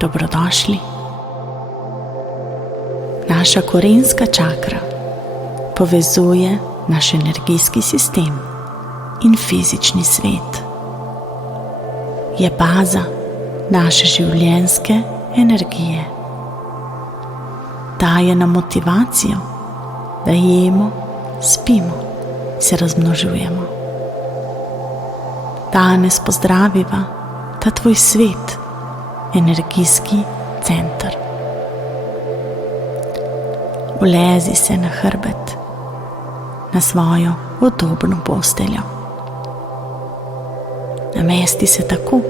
Dobrodošli. Naša korenska čakra povezuje naš energijski sistem in fizični svet. Je baza naše življenjske energije. Daje nam motivacijo, da jemo, spimo, se razmnožujemo. Danes pozdraviva ta tvoj svet, energijski center. Ulezi se na hrbet, na svojo udobno posteljo. Namesti se tako,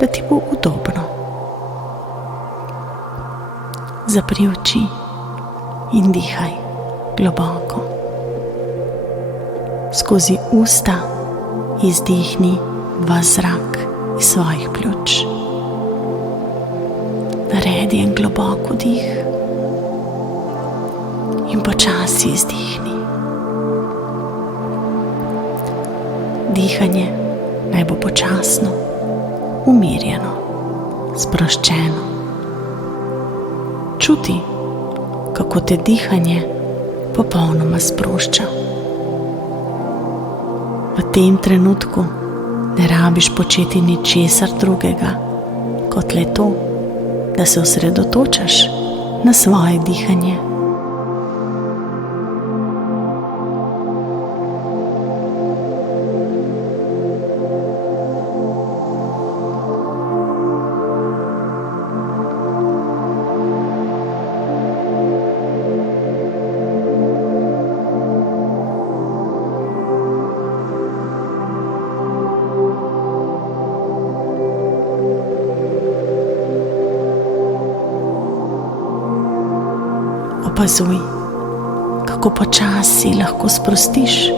da ti bo udobno. Zapri oči in dihaj globoko. Skozi usta izdihni ves zrak iz svojih pljuč. Naredi en globok vdih in počasi izdihni. Dihanje naj bo počasno, umirjeno, sproščeno. Čuti, kako te dihanje popolnoma sprošča. V tem trenutku ne rabiš početi ničesar drugega, kot le to, da se osredotočaš na svoje dihanje. Opazuj, kako počasi lahko sprostiš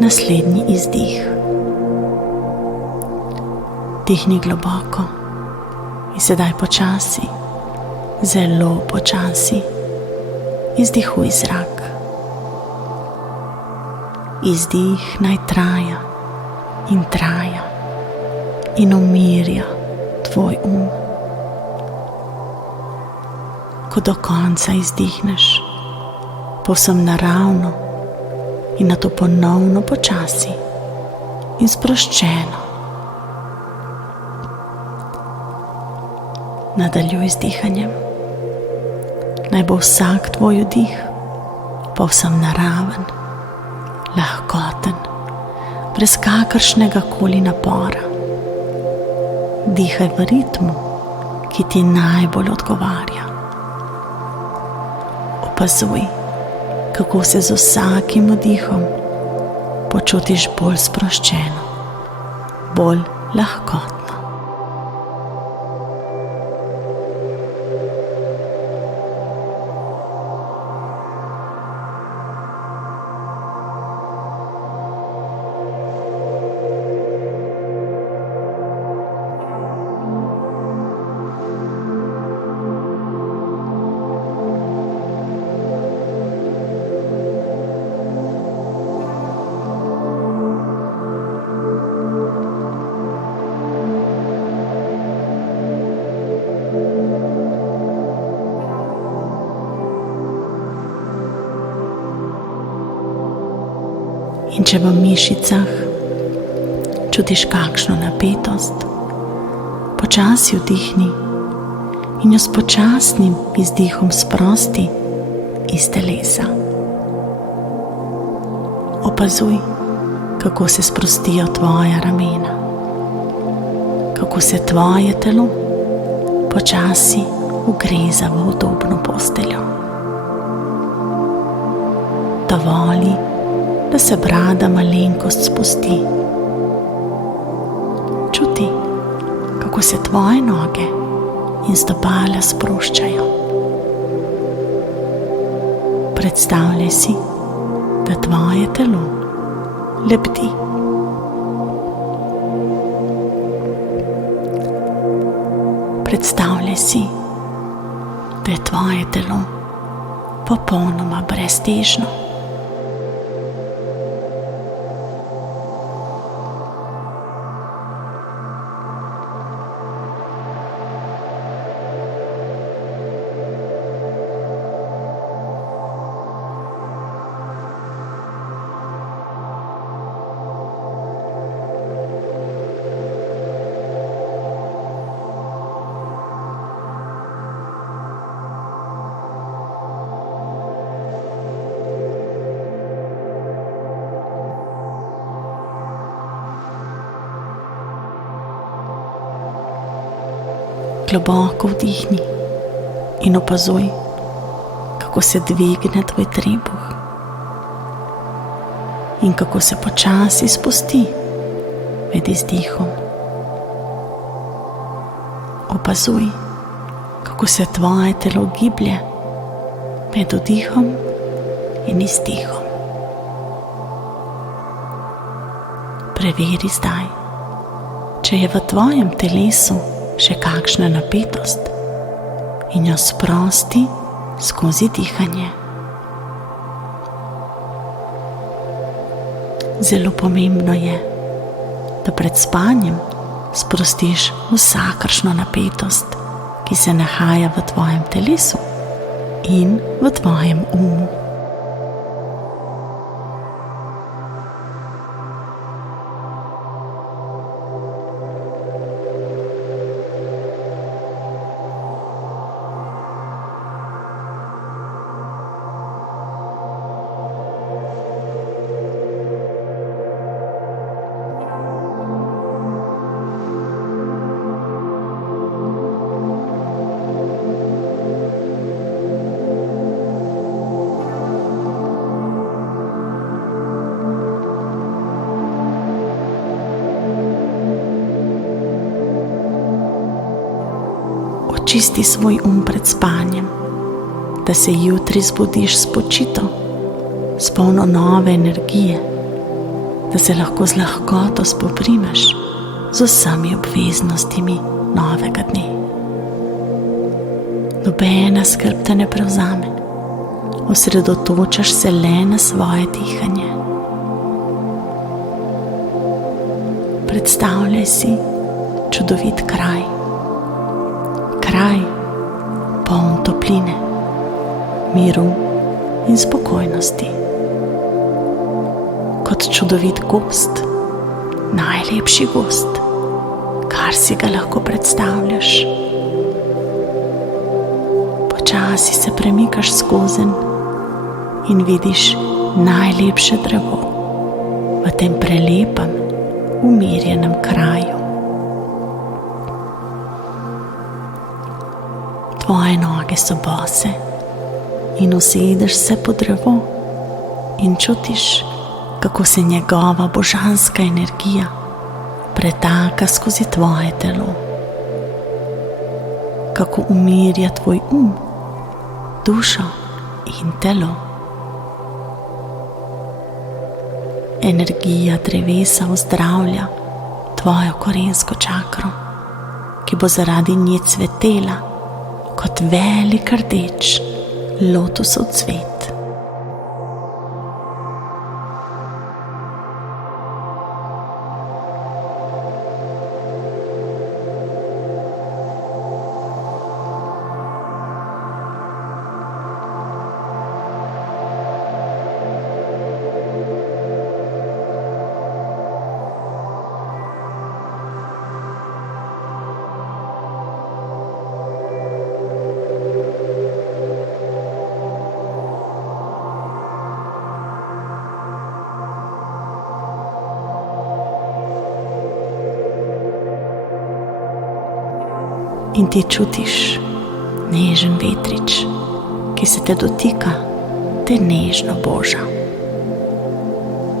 naslednji izdih. Dihni globoko in sedaj počasi, zelo počasi izdihuj zrak. Izdih naj traja in umirja tvoj Ko do konca izdihneš, povsem naravno in nato ponovno počasi in sproščeno. Nadaljuj z dihanjem. Naj bo vsak tvoj vdih povsem naraven, lahkoten, brez kakršnega koli napora. Dihaj v ritmu, ki ti najbolj odgovarja. Opazuj, kako se z vsakim vdihom počutiš bolj sproščeno, bolj lahkotno. In če v mišicah čutiš kakšno napetost, počasi vdihni in jo s počasnim izdihom sprosti iz telesa. Opazuj, kako se sprostijo tvoja ramena, kako se tvoje telo počasi ugreza v udobno posteljo. Dovoli, da se brada malenkost spusti. Čuti, kako se tvoje noge in stopala sproščajo. Predstavljaj si, da tvoje telo lebdi. Predstavljaj si, da je tvoje telo popolnoma breztežno. Globoko vdihni in opazuj, kako se dvigne tvoj trebuh in kako se počasi spusti med izdihom. Opazuj, kako se tvoje telo giblje med vdihom in izdihom. Preveri zdaj, če je v tvojem telesu še kakšna napetost in jo sprosti skozi dihanje. Zelo pomembno je, da pred spanjem sprostiš vsakršno napetost, ki se nahaja v tvojem telesu in v tvojem umu. Očisti svoj pred spanjem, da se jutri zbudiš spočito, s polno nove energije, da se lahko z lahkoto spoprimeš z vsemi obveznostimi novega dne. Nobena skrb te ne prevzame, osredotočaš se le na svoje dihanje. Predstavljaj si čudovit kraj, poln topline, miru in spokojnosti. Kot čudovit gozd, najlepši gozd, kar si ga lahko predstavljaš. Počasi se premikaš skozenj in vidiš najlepše drevo v tem prelepem, umirjenem kraju. Tvoje noge so bose in usedeš se pod drevo in čutiš, kako se njegova božanska energija pretaka skozi tvoje telo, kako umirja tvoj dušo in telo. Energija drevesa ozdravlja tvojo korensko čakro, ki bo zaradi nje cvetela kot velik rdeč lotusov cvet. In ti čutiš nežen vetrič, ki se te dotika, te nežno boža.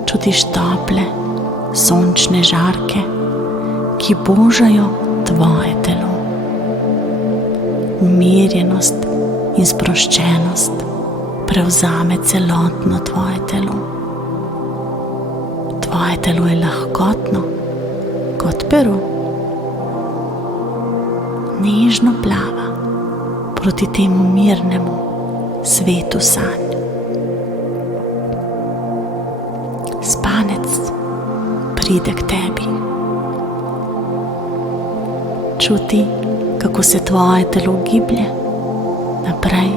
Čutiš tople, sončne žarke, ki božajo tvoje telo. Umirjenost in sproščenost prevzame celotno tvoje telo. Tvoje telo je lahkotno kot pero. Nežno plava proti temu mirnemu svetu sanj. Spanec pride k tebi. Čuti, kako se tvoje telo giblje naprej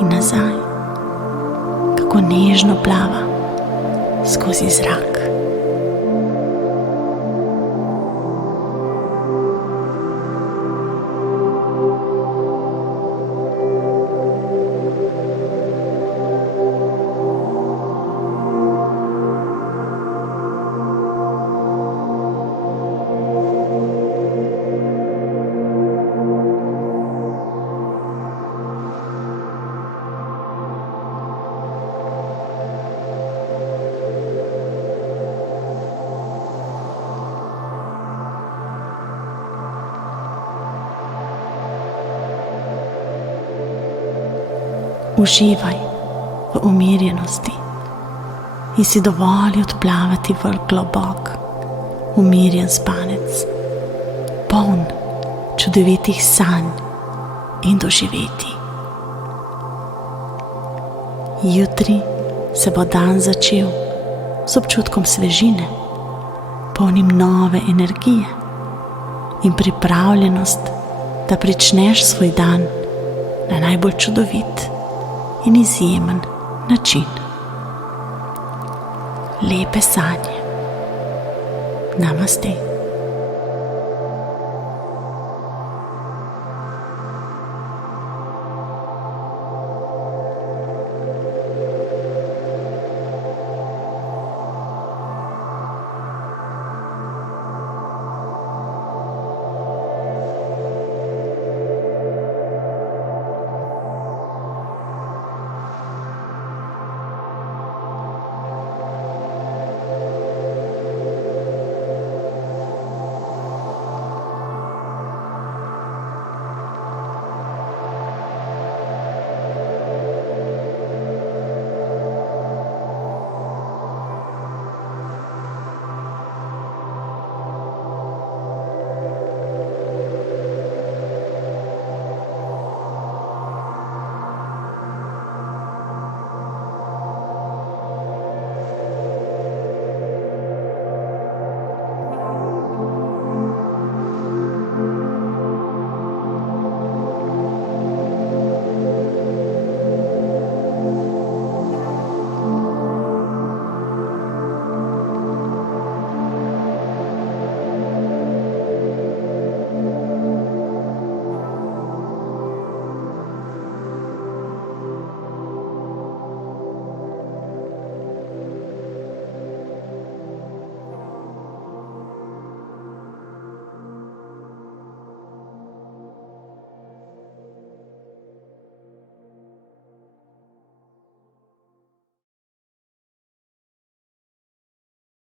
in nazaj, kako nežno plava skozi zrak. Uživaj v umirjenosti in si dovoli odplavati v globok, umirjen spanec, poln čudovitih sanj in doživetij. Jutri se bo dan začel z občutkom svežine, polnim nove energije in pripravljenost, da pričneš svoj dan na najbolj čudovit in izjemen način. Lepe sanje. Namaste.